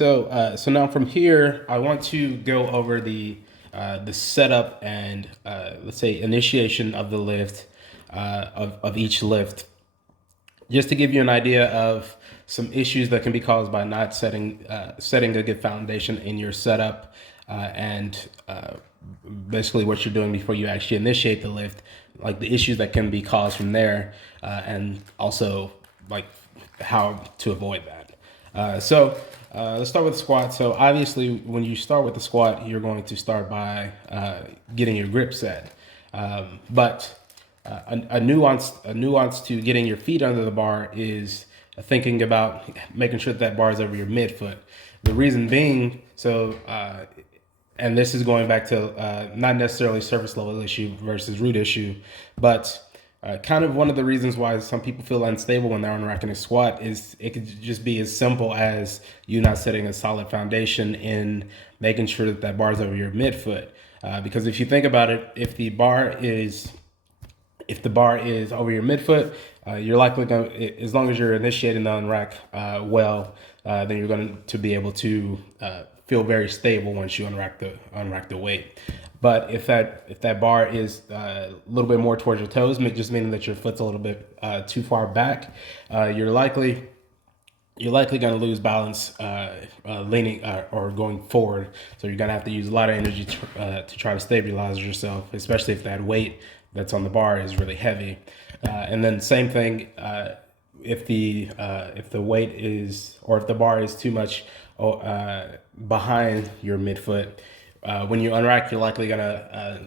So now from here, I want to go over the setup and let's say initiation of the lift of each lift, just to give you an idea of some issues that can be caused by not setting a good foundation in your setup, and basically what you're doing before you actually initiate the lift, like the issues that can be caused from there, and also like how to avoid that. Let's start with the squat. So obviously, when you start with the squat, you're going to start by getting your grip set. But a nuance to getting your feet under the bar is thinking about making sure that bar is over your midfoot. The reason being, and this is going back to not necessarily surface level issue versus root issue, but kind of one of the reasons why some people feel unstable when they're unracking a squat is it could just be as simple as you not setting a solid foundation in making sure that that bar is over your midfoot. Because if you think about it, if the bar is over your midfoot, you're likely going to, as long as you're initiating the unrack then you're going to be able to feel very stable once you unrack the weight. But if that bar is a little bit more towards your toes, just meaning that your foot's a little bit too far back, you're likely going to lose balance leaning or going forward. So you're going to have to use a lot of energy to try to stabilize yourself, especially if that weight that's on the bar is really heavy. And then same thing, if the weight is, or if the bar is too much behind your midfoot, when you unrack, you're likely gonna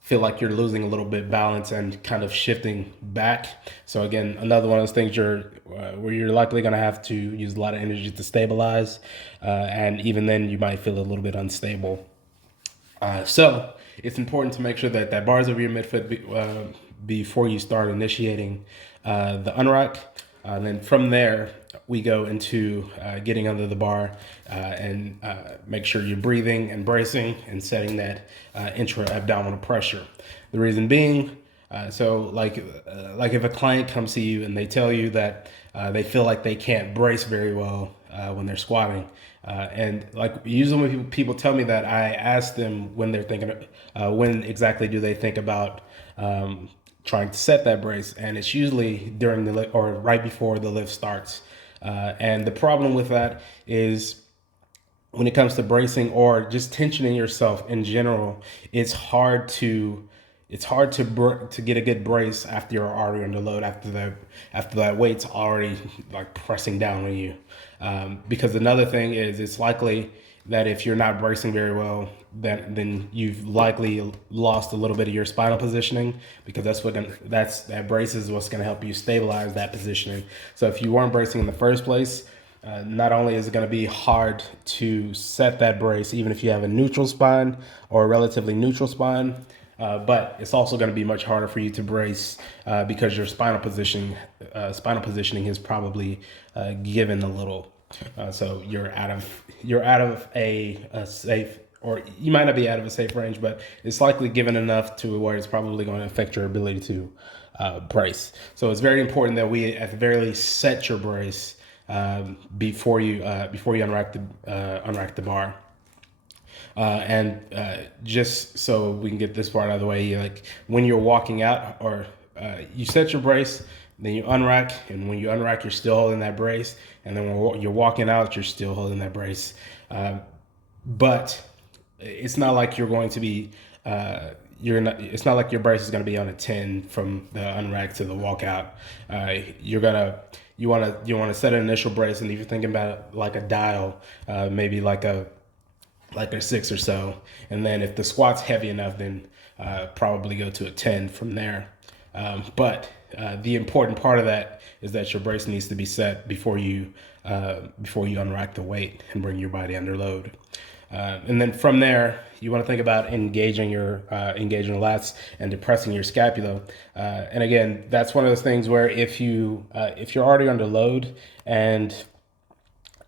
feel like you're losing a little bit balance and kind of shifting back. So again, another one of those things where you're likely gonna have to use a lot of energy to stabilize, and even then you might feel a little bit unstable. So it's important to make sure that that bar is over your midfoot before you start initiating the unrack. And then from there, we go into getting under the bar and make sure you're breathing and bracing and setting that intra-abdominal pressure. The reason being, like if a client comes to you and they tell you that they feel like they can't brace very well when they're squatting, and like usually when people tell me that, I ask them when they're thinking, when exactly do they think about trying to set that brace, and it's usually during the lift or right before the lift starts. And the problem with that is when it comes to bracing or just tensioning yourself in general, it's hard to get a good brace after you're already under load, after that weight's already like pressing down on you. Because another thing is, it's likely that if you're not bracing very well, then you've likely lost a little bit of your spinal positioning, because that brace is what's going to help you stabilize that positioning. So if you weren't bracing in the first place, not only is it going to be hard to set that brace, even if you have a neutral spine or a relatively neutral spine, but it's also going to be much harder for you to brace because your spinal positioning is probably given a little. So you're out of a safe, or you might not be out of a safe range, but it's likely given enough to where it's probably going to affect your ability to brace. So it's very important that we, at the very least, set your brace before you unrack the bar. And just so we can get this part out of the way, like when you're walking out, or you set your brace, then you unrack, and when you unrack, you're still holding that brace, and then when you're walking out, you're still holding that brace. But it's not like you're going to be it's not like your brace is going to be on a 10 from the unrack to the walkout. You want to set an initial brace, and if you're thinking about it like a dial, maybe like a 6 or so, and then if the squat's heavy enough, then probably go to a 10 from there. But the important part of that is that your brace needs to be set before you unrack the weight and bring your body under load. And then from there, you want to think about engaging your lats and depressing your scapula. And again, that's one of those things where if you're already under load and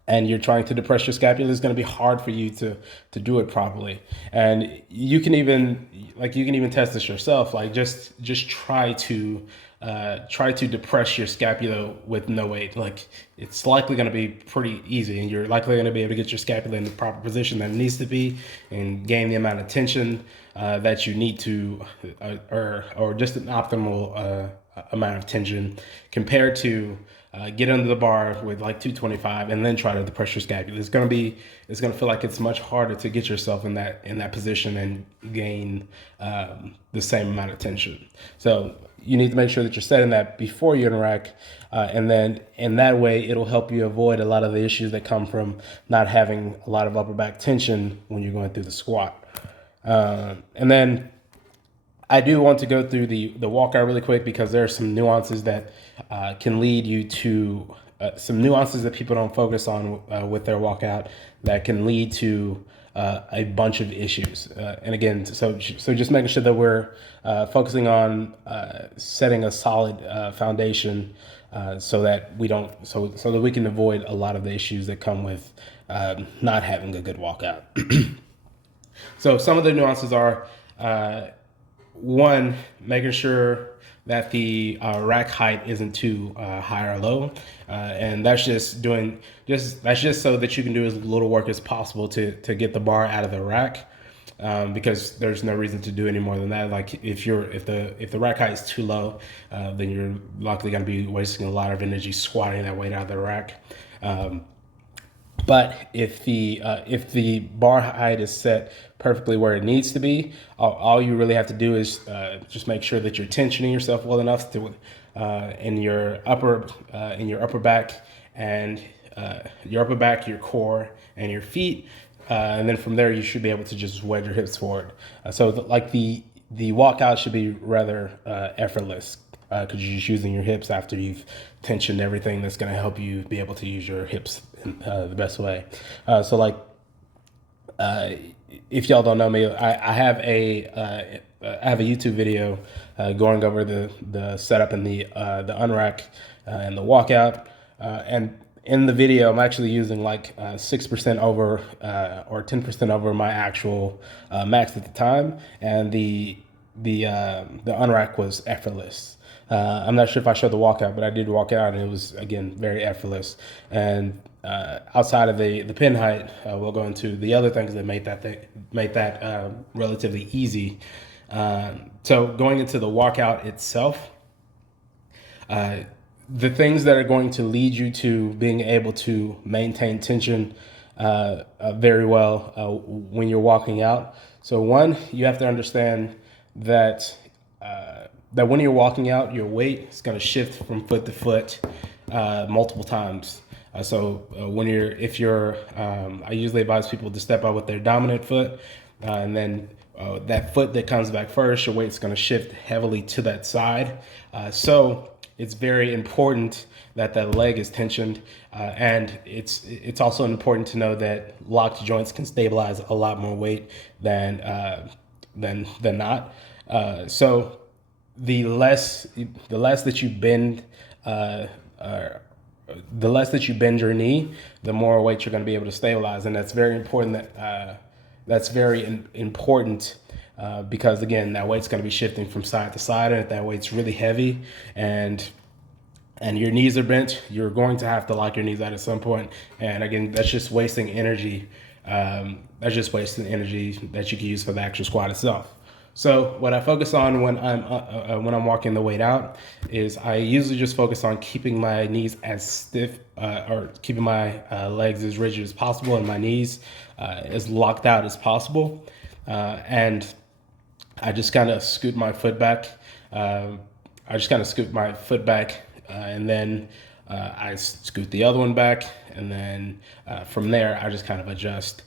you're trying to depress your scapula, it's going to be hard for you to do it properly. And you can even test this yourself. Like just try to try to depress your scapula with no weight. Like, it's likely going to be pretty easy, and you're likely going to be able to get your scapula in the proper position that it needs to be, and gain the amount of tension that you need to, or just an optimal amount of tension, compared to get under the bar with like 225 and then try to depress your scapula. It's going to feel like it's much harder to get yourself in that position and gain the same amount of tension. So you need to make sure that you're setting that before you interact, and then in that way it'll help you avoid a lot of the issues that come from not having a lot of upper back tension when you're going through the squat. And then I do want to go through the walkout really quick, because there are some nuances that can lead you to some nuances that people don't focus on with their walkout that can lead to a bunch of issues. And again, so just making sure that we're focusing on setting a solid foundation so that we can avoid a lot of the issues that come with not having a good walkout. So some of the nuances are, one, making sure that the rack height isn't too high or low, and that's just so that you can do as little work as possible to get the bar out of the rack, because there's no reason to do any more than that. Like, if the rack height is too low, then you're likely going to be wasting a lot of energy squatting that weight out of the rack. But if the bar height is set perfectly where it needs to be, all you really have to do is just make sure that you're tensioning yourself well enough to in your upper back and your core, and your feet, and then from there you should be able to just wedge your hips forward. The walkout should be rather effortless, because you're just using your hips after you've tensioned everything that's going to help you be able to use your hips in the best way. If y'all don't know me, I have a YouTube video going over the setup and the unrack and the walkout, and in the video I'm actually using like 6% over or 10% over my actual max at the time, and the unrack was effortless. I'm not sure if I showed the walkout, but I did walk out, and it was, again, very effortless. And outside of the pin height, we'll go into the other things that made that relatively easy. So going into the walkout itself, the things that are going to lead you to being able to maintain tension very well when you're walking out. So one, you have to understand that when you're walking out, your weight is going to shift from foot to foot multiple times. I usually advise people to step out with their dominant foot, and then that foot that comes back first, your weight's going to shift heavily to that side. So it's very important that that leg is tensioned, and it's also important to know that locked joints can stabilize a lot more weight than not. So the less that you bend, your knee, the more weight you're going to be able to stabilize, and that's very important. Because again, that weight's going to be shifting from side to side, and if that weight's really heavy and your knees are bent, you're going to have to lock your knees out at some point. And again, that's just wasting energy. That's just wasting energy that you can use for the actual squat itself. So what I focus on when I'm walking the weight out is I usually just focus on keeping my knees as stiff, or keeping my legs as rigid as possible, and my knees as locked out as possible. And I just kind of scoot my foot back. And then I scoot the other one back, and then from there I just kind of adjust.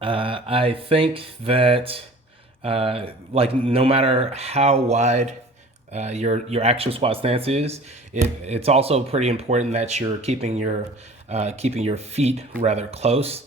I think that no matter how wide your actual squat stance is, it's also pretty important that you're keeping your feet rather close,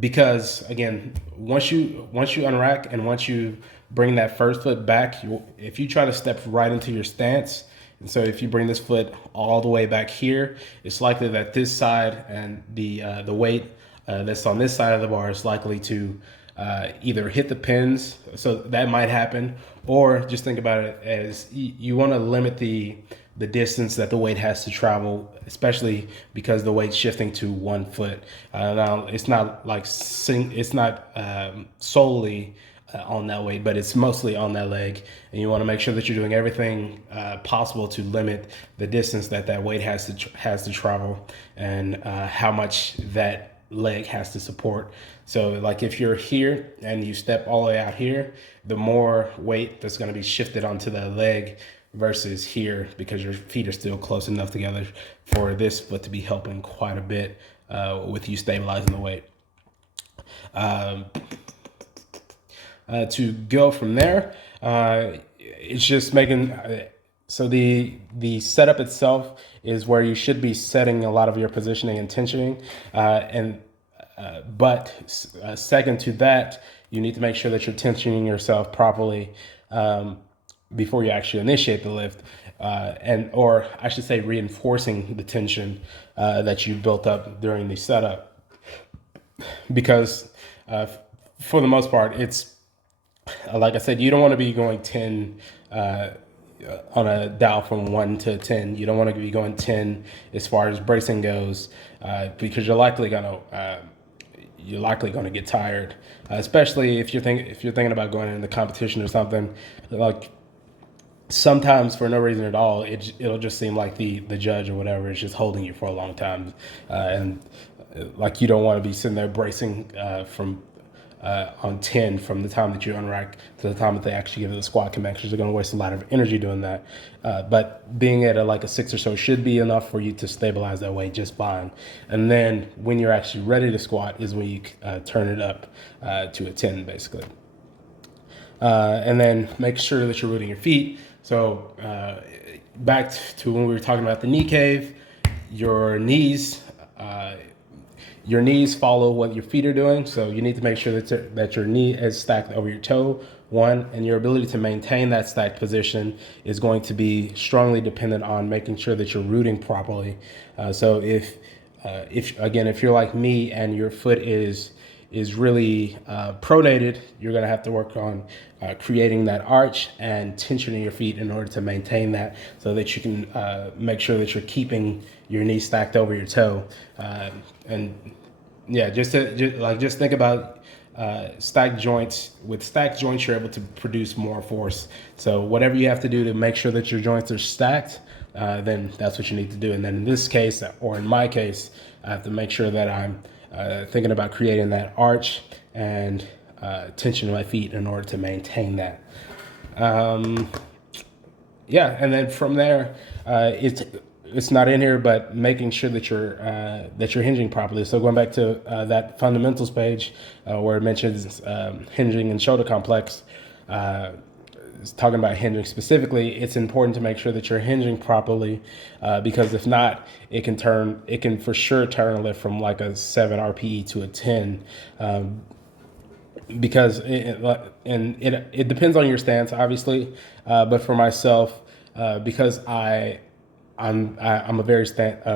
because again, once you unrack and once you bring that first foot back, if you try to step right into your stance, and so if you bring this foot all the way back here, it's likely that this side and the weight that's on this side of the bar is likely to either hit the pins, so that might happen, or just think about it as you want to limit the distance that the weight has to travel, especially because the weight's shifting to 1 foot. Now it's not like it's not solely on that weight, but it's mostly on that leg, and you want to make sure that you're doing everything possible to limit the distance that that weight has to travel, and how much that leg has to support. So like if you're here and you step all the way out here, the more weight that's going to be shifted onto the leg versus here, because your feet are still close enough together for this foot to be helping quite a bit with you stabilizing the weight. To go from there, it's just making so the setup itself is where you should be setting a lot of your positioning and tensioning, but second to that, you need to make sure that you're tensioning yourself properly before you actually initiate the lift, or I should say reinforcing the tension that you built up during the setup, because for the most part, it's like I said, you don't want to be going 10 on a dial from 1 to 10. You don't want to be going 10 as far as bracing goes, because you're likely gonna get tired, especially if you're thinking about going into competition or something. Like sometimes for no reason at all, it'll just seem like the judge or whatever is just holding you for a long time, and like you don't want to be sitting there bracing from on 10 from the time that you unrack to the time that they actually give you the squat connections. You're going to waste a lot of energy doing that. But being at like a 6 or so should be enough for you to stabilize that weight just fine. And then when you're actually ready to squat is when you turn it up to a 10 basically. And then make sure that you're rooting your feet. So back to when we were talking about the knee cave, your knees follow what your feet are doing. So you need to make sure that your knee is stacked over your toe, one, and your ability to maintain that stacked position is going to be strongly dependent on making sure that you're rooting properly. So if you're like me and your foot is really pronated, you're going to have to work on creating that arch and tensioning your feet in order to maintain that, so that you can make sure that you're keeping your knee stacked over your toe. And yeah, just think about stacked joints. With stacked joints, you're able to produce more force. So whatever you have to do to make sure that your joints are stacked, then that's what you need to do. And then in this case, or in my case, I have to make sure that I'm thinking about creating that arch and tension in my feet in order to maintain that. Yeah, and then from there, it's not in here, but making sure that you're hinging properly. So going back to that fundamentals page where it mentions hinging and shoulder complex, it's talking about hinging specifically. It's important to make sure that you're hinging properly, because if not, it can for sure turn a lift from like a 7 RPE to a 10. Because it depends on your stance, obviously, but for myself, because I'm a very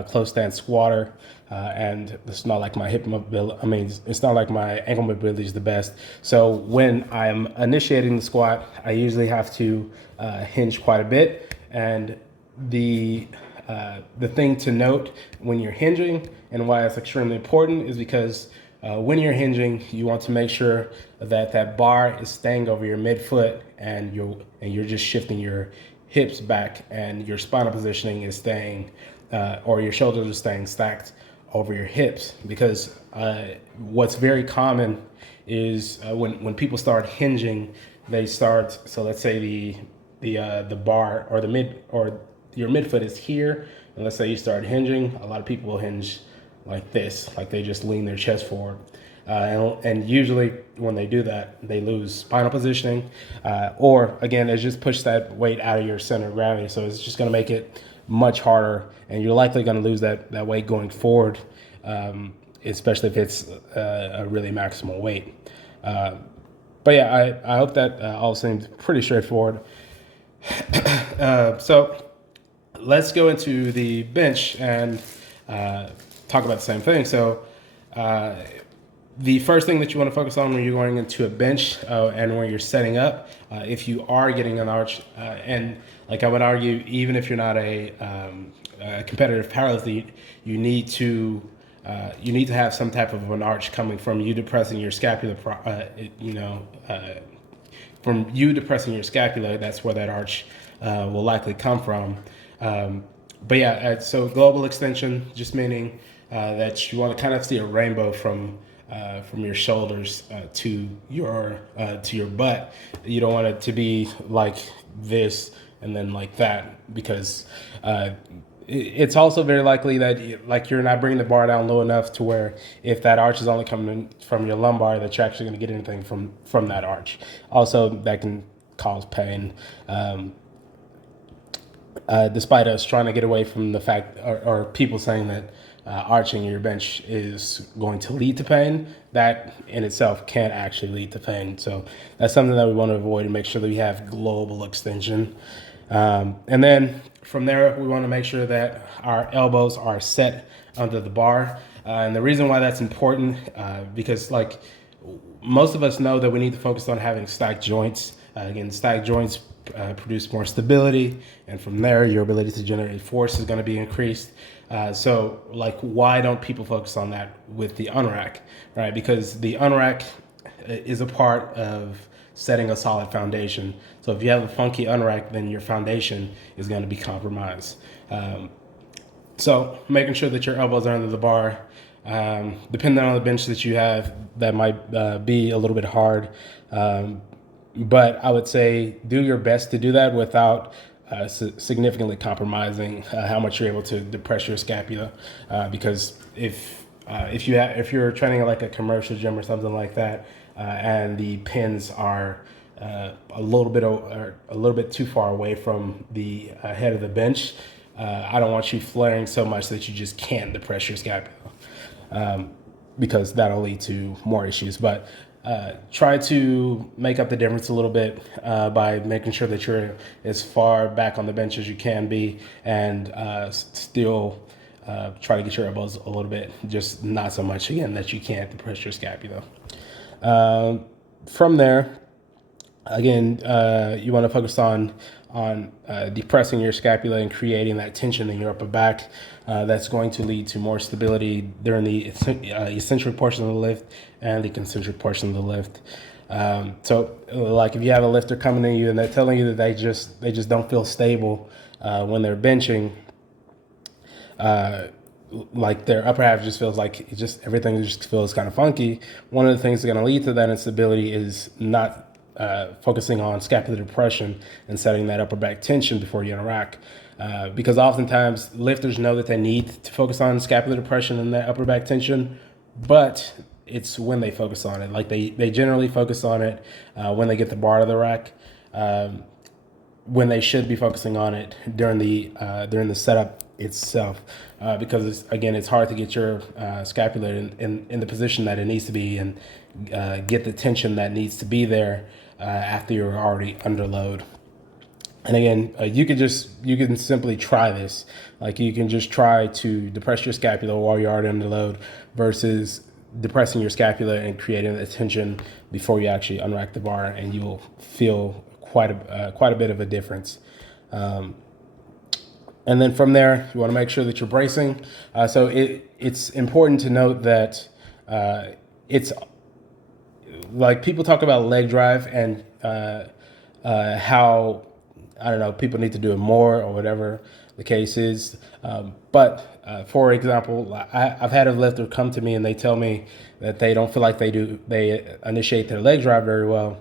close stance squatter, and it's not like my hip mobility. I mean, it's not like my ankle mobility is the best. So when I'm initiating the squat, I usually have to hinge quite a bit. And the thing to note when you're hinging and why it's extremely important is because when you're hinging, you want to make sure that that bar is staying over your midfoot, and you're just shifting your hips back, and your spinal positioning is staying, or your shoulders are staying stacked over your hips. Because what's very common is when people start hinging, they start. So let's say the bar or the mid or your midfoot is here, and let's say you start hinging. A lot of people will hinge like this, like they just lean their chest forward. And usually when they do that, they lose spinal positioning, or again, it's just push that weight out of your center of gravity. So it's just going to make it much harder, and you're likely going to lose that weight going forward, especially if it's a really maximal weight. But yeah, I hope that all seems pretty straightforward. So let's go into the bench and talk about the same thing. So the first thing that you want to focus on when you're going into a bench and when you're setting up, if you are getting an arch, and like I would argue, even if you're not a competitive powerlifter, you need to have some type of an arch coming from you depressing your scapula. From you depressing your scapula, that's where that arch will likely come from. But yeah, so global extension just meaning that you want to kind of see a rainbow from your shoulders to your butt. You don't want it to be like this and then like that, because it's also very likely that like you're not bringing the bar down low enough to where if that arch is only coming from your lumbar, that you're actually going to get anything from that arch. Also, that can cause pain. Despite us trying to get away from the fact, or people saying that arching your bench is going to lead to pain, that in itself can actually lead to pain. So that's something that we want to avoid and make sure that we have global extension. And then from there, we want to make sure that our elbows are set under the bar. And the reason why that's important, because like most of us know that we need to focus on having stacked joints. Again, stacked joints produce more stability, and from there, your ability to generate force is going to be increased. So, like, why don't people focus on that with the unrack, right? Because the unrack is a part of setting a solid foundation. So if you have a funky unrack, then your foundation is going to be compromised. So making sure that your elbows are under the bar, depending on the bench that you have, that might be a little bit hard. But I would say do your best to do that without significantly compromising how much you're able to depress your scapula. Because if you're training at like a commercial gym or something like that, and the pins are a little bit too far away from the head of the bench, I don't want you flaring so much that you just can't depress your scapula, because that'll lead to more issues. But try to make up the difference a little bit by making sure that you're as far back on the bench as you can be, and still try to get your elbows a little bit, just not so much, again, that you can't depress your scapula. From there, again, you want to focus on depressing your scapula and creating that tension in your upper back. That's going to lead to more stability during the eccentric portion of the lift and the concentric portion of the lift. So, like if you have a lifter coming to you and they're telling you that they just don't feel stable when they're benching, like their upper half just feels like everything just feels kind of funky. One of the things that's going to lead to that instability is not focusing on scapular depression and setting that upper back tension before you interact. Because oftentimes lifters know that they need to focus on scapular depression and that upper back tension, but it's when they focus on it. Like they generally focus on it when they get the bar to the rack, when they should be focusing on it during the setup itself, because it's hard to get your scapula in the position that it needs to be and get the tension that needs to be there after you're already under load. And again, you can simply try this. Like you can just try to depress your scapula while you're already under load versus depressing your scapula and creating the tension before you actually unrack the bar, and you will feel quite a bit of a difference. And then from there, you want to make sure that you're bracing. So it's important to note that it's like people talk about leg drive and how, I don't know, people need to do it more or whatever the case is. But for example, I've had a lifter come to me and they tell me that they don't feel like they initiate their leg drive very well.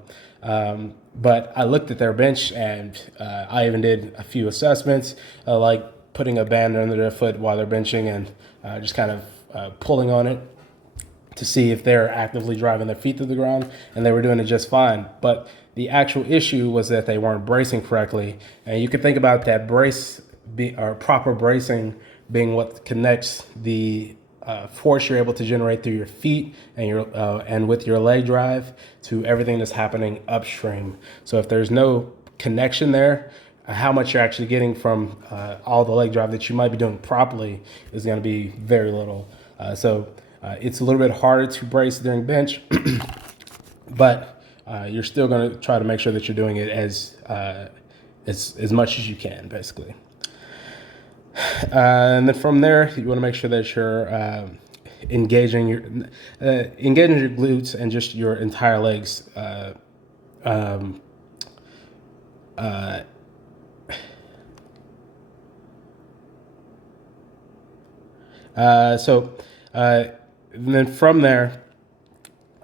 But I looked at their bench and I even did a few assessments, like putting a band under their foot while they're benching and just kind of pulling on it to see if they're actively driving their feet to the ground, and they were doing it just fine. But the actual issue was that they weren't bracing correctly. And you can think about that proper bracing being what connects the force you're able to generate through your feet and with your leg drive to everything that's happening upstream. So if there's no connection there, how much you're actually getting from all the leg drive that you might be doing properly is going to be very little. So It's a little bit harder to brace during bench, but you're still going to try to make sure that you're doing it as much as you can, basically. And then from there, you want to make sure that you're engaging your glutes and just your entire legs. Um, uh, so, and then from there,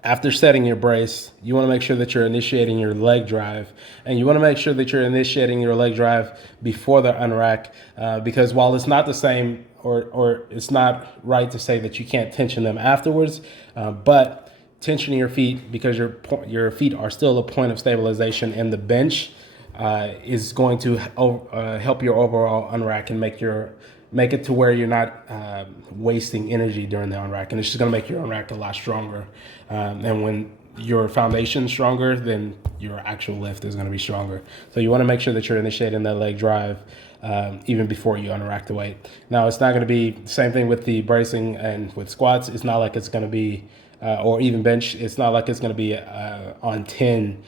after setting your brace, you want to make sure that you're initiating your leg drive, and you want to make sure that you're initiating your leg drive before the unrack, because while it's not the same, or it's not right to say that you can't tension them afterwards, but tensioning your feet, because your feet are still a point of stabilization in the bench, is going to help your overall unrack and make it to where you're not wasting energy during the unrack, and it's just going to make your unrack a lot stronger. And when your foundation's stronger, then your actual lift is going to be stronger. So you want to make sure that you're initiating that leg drive even before you unrack the weight. Now, it's not going to be the same thing with the bracing and with squats. It's not like it's going to be, or even bench, it's not like it's going to be on 10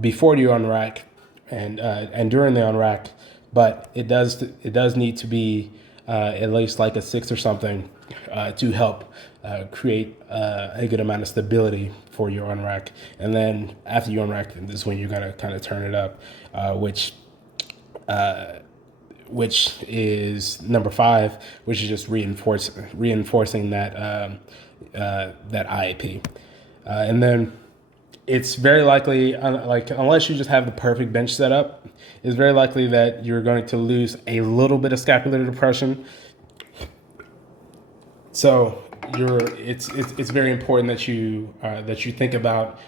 before you unrack and during the unrack, but it does need to be at least like a 6 or something to help create a good amount of stability for your unrack. And then after you unrack, this is when you're gonna kind of turn it up, which is number 5, which is just reinforcing that that IAP, and then it's very likely, like unless you just have the perfect bench setup, it's very likely that you're going to lose a little bit of scapular depression. So it's very important that you think about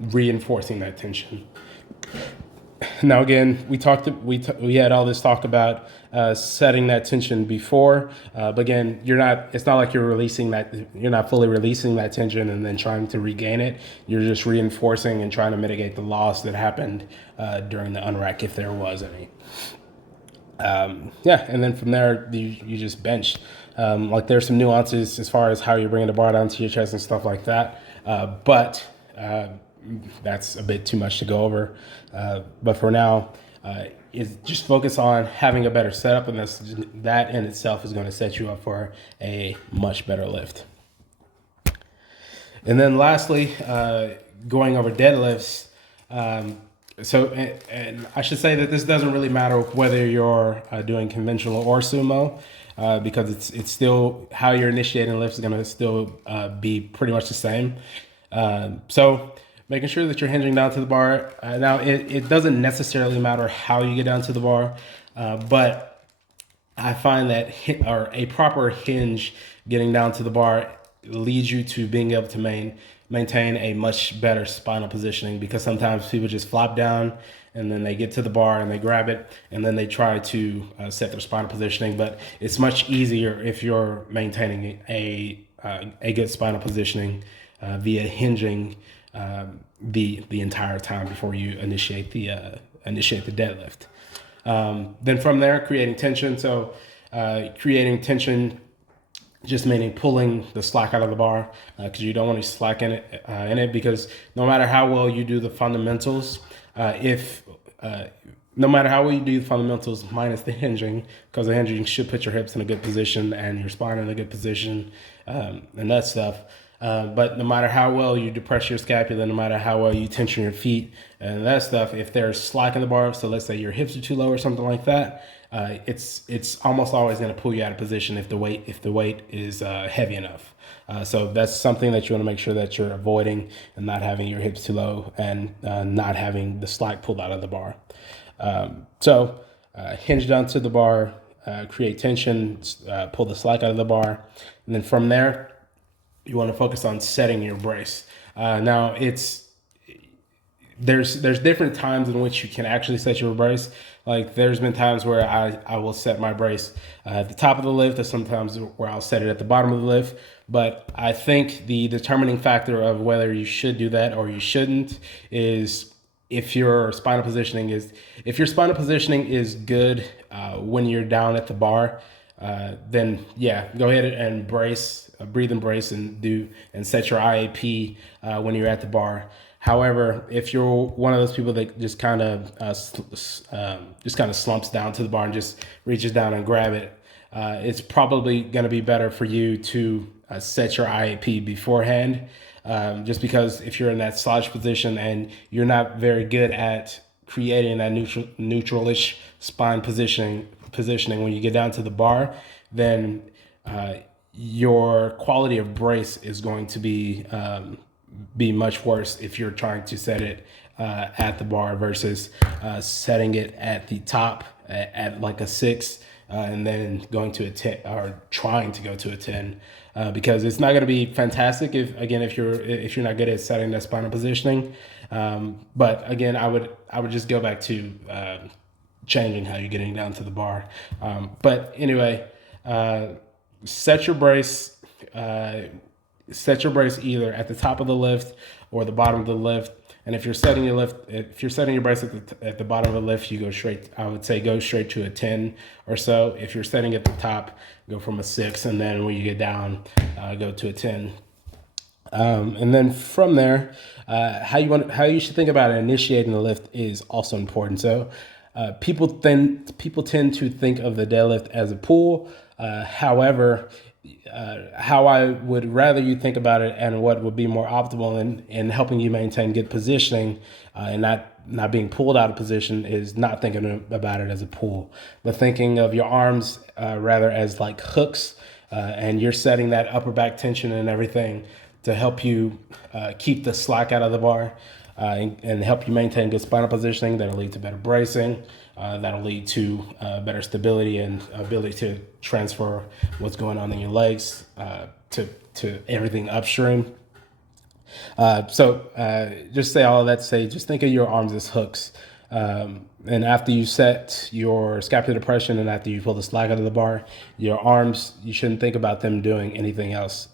reinforcing that tension. Now again, we had all this talk about setting that tension before, but again, it's not like you're not fully releasing that tension and then trying to regain it. You're just reinforcing and trying to mitigate the loss that happened during the unrack, if there was any. And then from there, you just bench. Like there's some nuances as far as how you're bringing the bar down to your chest and stuff like that, but that's a bit too much to go over. But for now, is just focus on having a better setup, and that in itself is going to set you up for a much better lift. And then lastly, going over deadlifts. And I should say that this doesn't really matter whether you're doing conventional or sumo, because it's still how you're initiating lifts is going to still be pretty much the same. So making sure that you're hinging down to the bar. Now, it doesn't necessarily matter how you get down to the bar, but I find that a proper hinge getting down to the bar leads you to being able to maintain a much better spinal positioning, because sometimes people just flop down and then they get to the bar and they grab it and then they try to set their spinal positioning. But it's much easier if you're maintaining a good spinal positioning via hinging the entire time before you initiate the deadlift. Then from there, creating tension. So creating tension just meaning pulling the slack out of the bar, because you don't want to slack in it, because no matter how well you do the fundamentals, no matter how well you do the fundamentals minus the hinging, because the hinging should put your hips in a good position and your spine in a good position, and that stuff. But no matter how well you depress your scapula, no matter how well you tension your feet and that stuff, if there's slack in the bar, so let's say your hips are too low or something like that, it's almost always going to pull you out of position if the weight is heavy enough. So that's something that you want to make sure that you're avoiding, and not having your hips too low and not having the slack pulled out of the bar. Hinge down to the bar, create tension, pull the slack out of the bar, and then from there, you want to focus on setting your brace. Now, there's different times in which you can actually set your brace. Like there's been times where I will set my brace at the top of the lift, or sometimes where I'll set it at the bottom of the lift. But I think the determining factor of whether you should do that or you shouldn't is if your spinal positioning is good when you're down at the bar. then yeah, go ahead and brace, breathe and brace, and set your IAP when you're at the bar. However, if you're one of those people that just kind of slumps down to the bar and just reaches down and grab it, it's probably going to be better for you to set your IAP beforehand. Just because if you're in that slouch position and you're not very good at creating that neutralish spine positioning when you get down to the bar, then your quality of brace is going to be much worse if you're trying to set it at the bar versus setting it at the top at like a 6 and then going to a 10 or trying to go to a 10 because it's not going to be fantastic if you're not good at setting that spinal positioning. But again, I would just go back to changing how you're getting down to the bar. But anyway, set your brace. Set your brace either at the top of the lift or the bottom of the lift. And if you're setting your brace at the bottom of the lift, you go straight. I would say go straight to a 10 or so. If you're setting at the top, go from a 6, and then when you get down, go to a 10. And then from there, how you should think about initiating the lift is also important. So people tend to think of the deadlift as a pull. However, how I would rather you think about it and what would be more optimal in helping you maintain good positioning and not being pulled out of position is not thinking about it as a pull, but thinking of your arms rather as like hooks, and you're setting that upper back tension and everything to help you keep the slack out of the bar and help you maintain good spinal positioning. That'll lead to better bracing. That'll lead to better stability and ability to transfer what's going on in your legs to everything upstream. So just say all of that to say, just think of your arms as hooks. And after you set your scapular depression and after you pull the slack out of the bar, your arms, you shouldn't think about them doing anything else.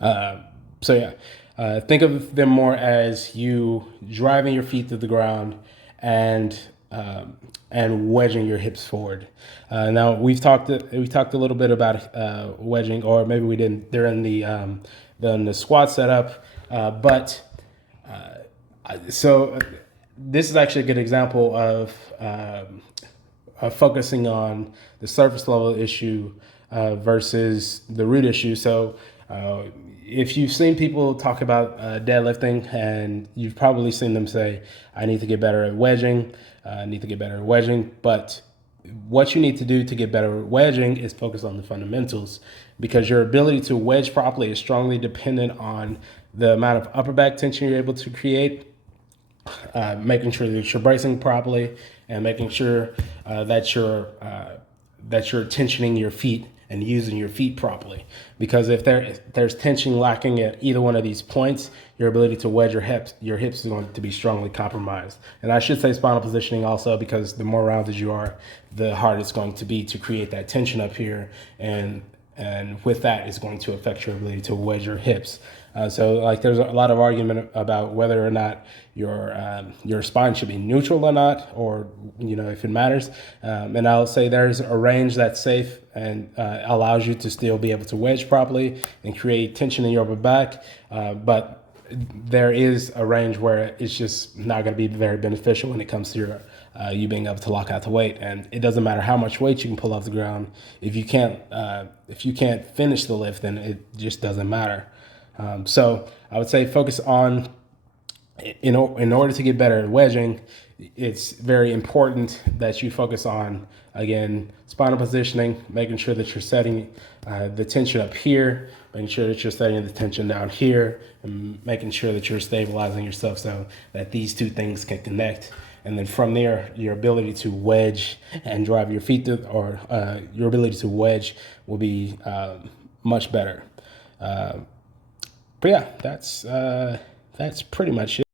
So yeah, think of them more as you driving your feet to the ground and wedging your hips forward. Now we talked a little bit about wedging, or maybe we didn't. They're in the squat setup, but so this is actually a good example of focusing on the surface level issue versus the root issue. So if you've seen people talk about deadlifting, and you've probably seen them say, I need to get better at wedging, but what you need to do to get better at wedging is focus on the fundamentals, because your ability to wedge properly is strongly dependent on the amount of upper back tension you're able to create, making sure that you're bracing properly, and making sure that you're tensioning your feet and using your feet properly. Because if there's tension lacking at either one of these points, your ability to wedge your hips is going to be strongly compromised. And I should say spinal positioning also, because the more rounded you are, the harder it's going to be to create that tension up here, and with that, it's going to affect your ability to wedge your hips. So like there's a lot of argument about whether or not your spine should be neutral or not, or if it matters. And I'll say there's a range that's safe and allows you to still be able to wedge properly and create tension in your upper back. But there is a range where it's just not going to be very beneficial when it comes to you being able to lock out the weight. And it doesn't matter how much weight you can pull off the ground. If you can't finish the lift, then it just doesn't matter. So I would say focus on, in order to get better at wedging, it's very important that you focus on, again, spinal positioning, making sure that you're setting the tension up here, making sure that you're setting the tension down here, and making sure that you're stabilizing yourself so that these two things can connect. And then from there, your ability to wedge and drive your feet or your ability to wedge will be much better. But yeah, that's pretty much it.